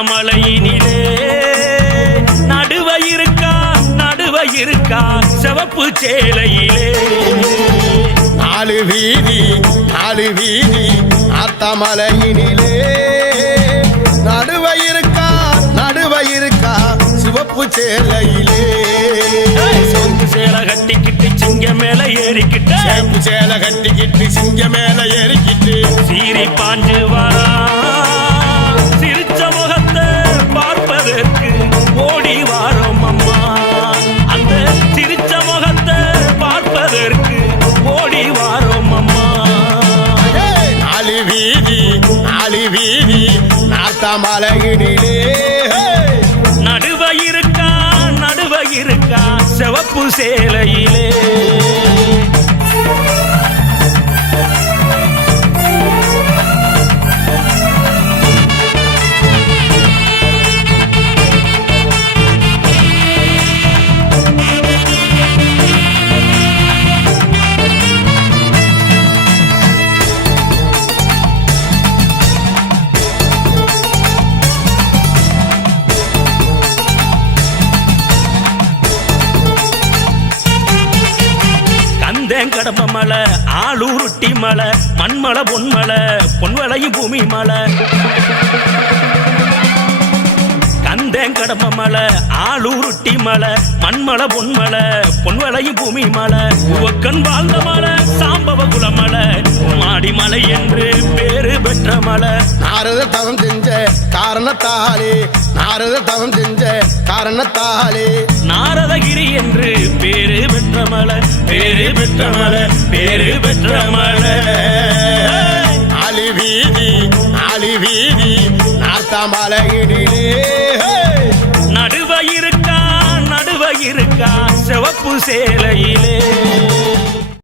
நாத்தாமலையினிலே நடுவ இருக்கா சிவப்பு சேலையிலே நாலு வீதி நாத்தாமலையினிலே நடுவ இருக்கா சிவப்பு சேலையிலே சொந்து சேலை கட்டிக்கிட்டு சிங்க மேல ஏறிக்கிட்டு சேப்பு சேலை கட்டிக்கிட்டு சிங்க மேல ஏறிக்கிட்டு சீரி பாஞ்சு வரா சிரிச்ச முகத்தை பார்ப்பதற்கு ஓடி வாரோம் அம்மா அந்த சிரிச்ச முகத்தை பார்ப்பதற்கு ஓடி வாரோம் அம்மா நாலு வீதி நாத்தாமலையினிலே நடுவ இருக்கா சிவப்பு சேலையிலே கடம்ப மலை ஆளூருட்டி மலை மண்மலை பொன்மலை பொன்வளையும் பூமி மலை கந்தேங்கடம்ப மலை ஆளூருட்டி மலை மண்மலை பொன்மலை பொன்வளையும் பூமி மலை உவக்கன் வாழ்ந்த மலை சாம்பவ குலமலை மாடி மலை என்று பேரு பெற்ற மலை நாரத தவம் செஞ்ச காரணத்தாலே நாரதகிரி என்று பேரு பெற்ற மலை ஆலி வீதி நாத்தாமலையினிலே நடுவ இருக்கா சிவப்பு சேலையிலே